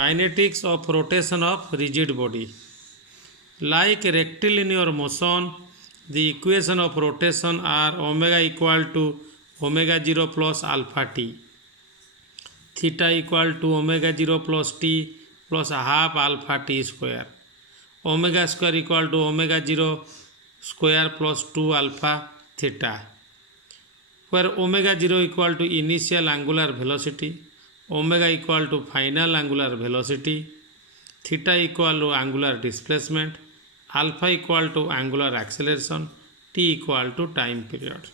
Kinetics of rotation of rigid body. Like rectilinear motion, the equation of rotation are omega equal to omega 0 plus alpha t, theta equal to omega 0 plus t plus half alpha t square, omega square equal to omega 0 square plus 2 alpha theta, where omega 0 equal to initial angular velocity, omega equal to final angular velocity, theta equal to angular displacement, alpha equal to angular acceleration, t equal to time period.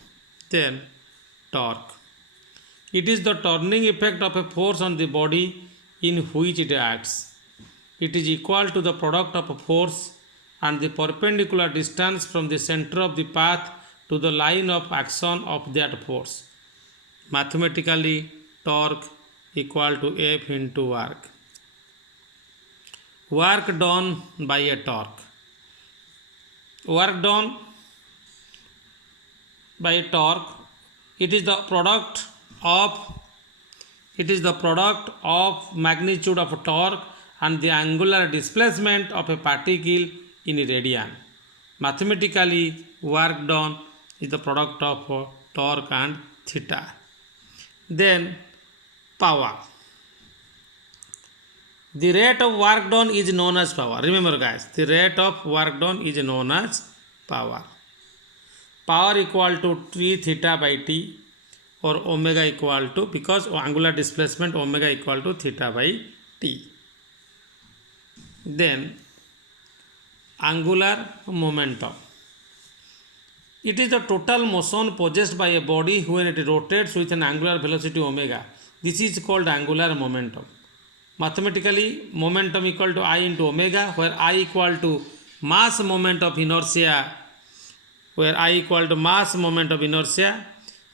Then torque. It is the turning effect of a force on the body in which it acts. It is equal to the product of a force and the perpendicular distance from the center of the path to the line of action of that force. Mathematically, torque equal to F into work. Work done by a torque. Work done by a torque, it is the product of magnitude of torque and the angular displacement of a particle in radian. Mathematically, work done is the product of torque and theta. Then power. The rate of work done is known as power. Remember guys, the rate of work done is known as power. Power equal to t theta by t, or omega equal to, because angular displacement omega equal to theta by t. Then angular momentum. It is the total motion possessed by a body when it rotates with an angular velocity omega. This is called angular momentum. Mathematically, momentum equal to I into omega, where I equal to mass moment of inertia,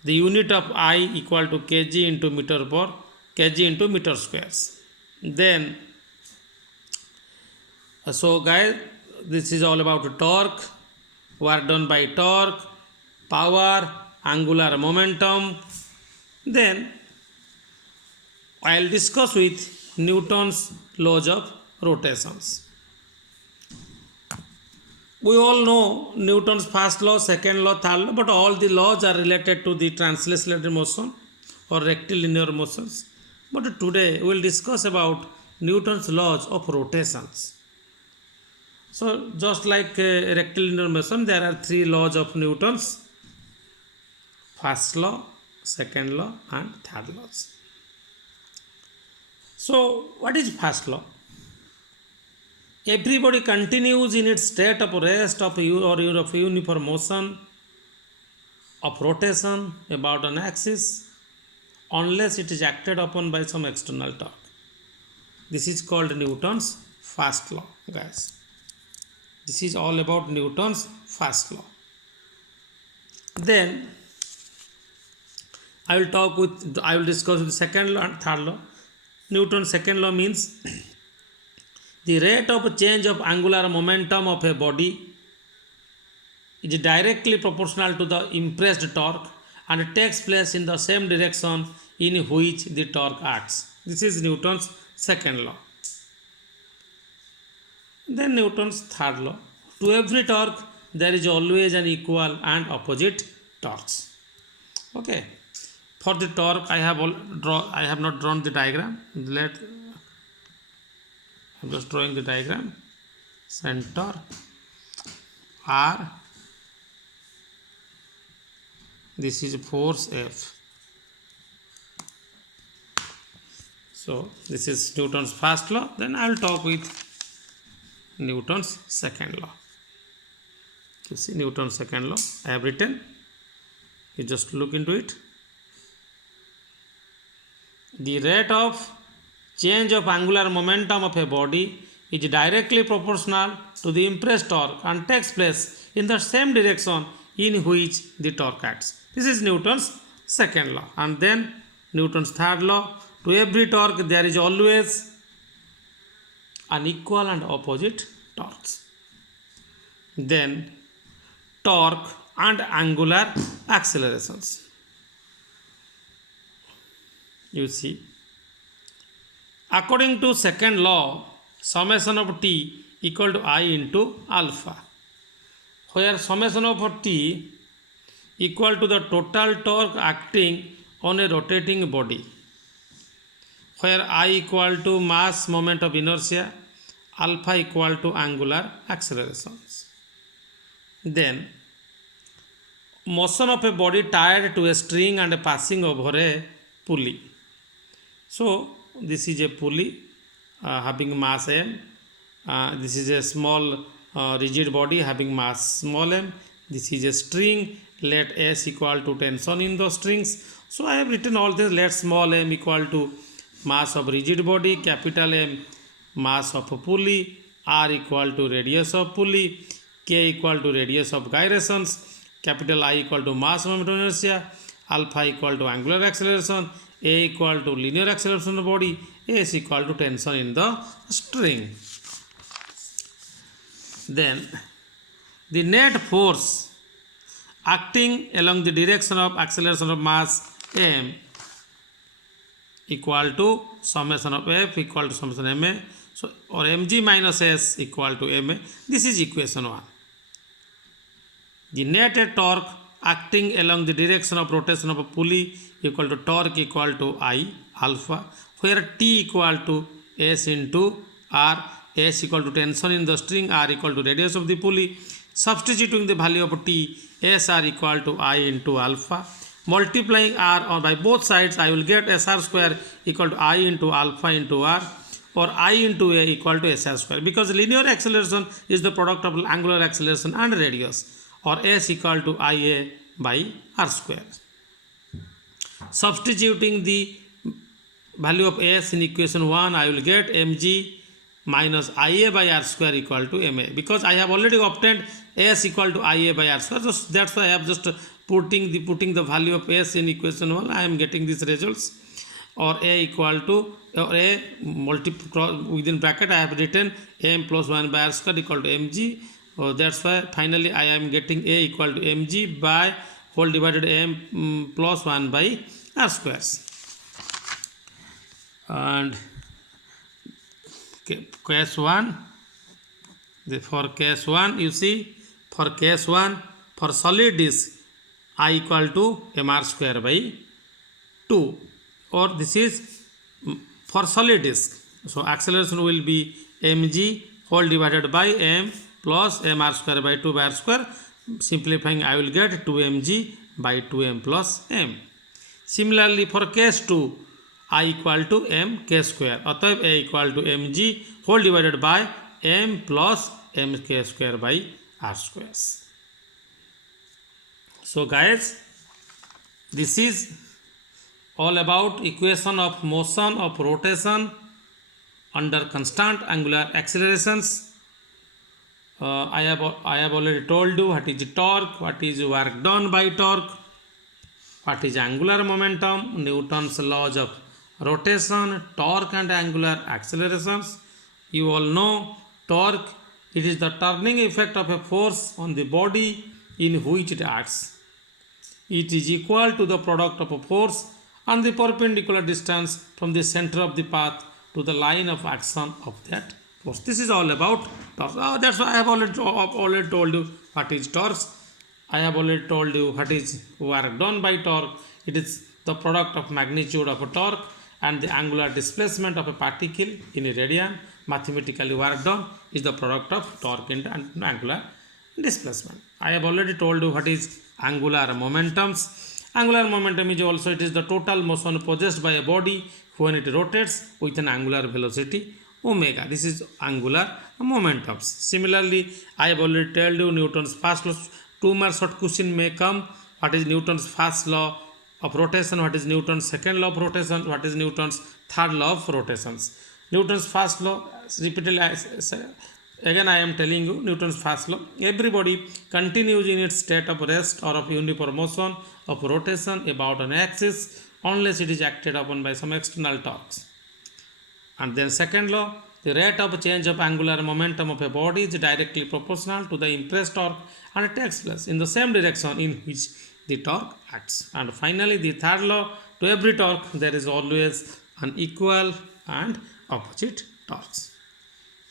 the unit of I equal to kg into meter squares. Then, so guys, this is all about torque, work done by torque, power, angular momentum. Then I will discuss with Newton's laws of rotations. We all know Newton's first law, second law, third law, but all the laws are related to the translational motion or rectilinear motions. But today we will discuss about Newton's laws of rotations. So just like rectilinear motion, there are three laws of Newton's: first law, second law, and third laws. So what is first law? Everybody continues in its state of rest of uniform motion of rotation about an axis unless it is acted upon by some external torque. This is called Newton's first law, guys. This is all about Newton's first law. Then I will discuss the second law and third law. Newton's second law means the rate of change of angular momentum of a body is directly proportional to the impressed torque and takes place in the same direction in which the torque acts. This is Newton's second law. Then Newton's third law. To every torque, there is always an equal and opposite torques. Okay. For the torque, I have not drawn the diagram. I'm just drawing the diagram. Center R. This is force F. So this is Newton's first law. Then I will talk with Newton's second law. You see Newton's second law. I have written. You just look into it. The rate of change of angular momentum of a body is directly proportional to the impressed torque and takes place in the same direction in which the torque acts. This is Newton's second law. And then Newton's third law. To every torque, there is always an equal and opposite torques. Then torque and angular accelerations. You see, According to second law, summation of T equal to I into alpha, where summation of T equal to the total torque acting on a rotating body, where I equal to mass moment of inertia, alpha equal to angular accelerations. Then motion of a body tied to a string and passing over a pulley. So this is a pulley having mass m. This is a small rigid body having mass small m. This is a string. Let S equal to tension in those strings. So I have written all this. Let small m equal to mass of rigid body, capital M mass of a pulley, R equal to radius of pulley, K equal to radius of gyrations, capital I equal to mass moment of inertia, alpha equal to angular acceleration, A equal to linear acceleration of the body, S equal to tension in the string. Then the net force acting along the direction of acceleration of mass m equal to summation of F equal to summation ma, so or mg minus s equal to ma. This is equation 1. The net torque acting along the direction of rotation of a pulley equal to torque equal to I alpha, where T equal to S into R, S equal to tension in the string, R equal to radius of the pulley. Substituting the value of T, SR equal to I into alpha. Multiplying R by both sides, I will get SR square equal to I into alpha into R, or I into A equal to SR square, because linear acceleration is the product of angular acceleration and radius, or S equal to IA by R square. Substituting the value of S in equation 1, I will get mg minus IA by R square equal to MA, because I have already obtained S equal to IA by R square. So that's why I have just putting the value of S in equation 1. I am getting these results. Or A equal to, or A within bracket I have written M plus 1 by R square equal to mg. That's why finally I am getting A equal to mg by whole divided M plus 1 by R squares. And case 1, for case 1 you see, for case 1 for solid disk I equal to mr square by 2, or this is for solid disk. So acceleration will be mg whole divided by m plus mr square by 2 by r square. Simplifying I will get 2mg by 2m plus m. Similarly for case 2 I equal to m k square. अतएव A equal to mg whole divided by m plus m k square by r squares. So guys, this is all about equation of motion of rotation under constant angular accelerations. I have already told you what is torque, what is work done by torque, what is angular momentum, Newton's laws of rotation, torque and angular accelerations. You all know torque, it is the turning effect of a force on the body in which it acts. It is equal to the product of a force and the perpendicular distance from the center of the path to the line of action of that force. This is all about torque. That's why I have already told you what is torque. I have already told you what is work done by torque. It is the product of magnitude of a torque and the angular displacement of a particle in a radian. Mathematically work done is the product of torque and angular displacement. I have already told you what is angular momentums. Angular momentum is also, it is the total motion possessed by a body when it rotates with an angular velocity omega. This is angular momentums. Similarly, I have already told you Newton's first law. 2 more short question may come. What is Newton's first law of rotation? What is Newton's second law of rotation? What is Newton's third law of rotations? Newton's first law, repeatedly again I am telling you Newton's first law. Every body continues in its state of rest or of uniform motion of rotation about an axis unless it is acted upon by some external torques. And then second law, the rate of change of angular momentum of a body is directly proportional to the impressed torque and it takes place in the same direction in which the torque acts. And finally the third law, to every torque there is always an equal and opposite torques.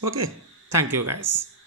Okay, thank you guys.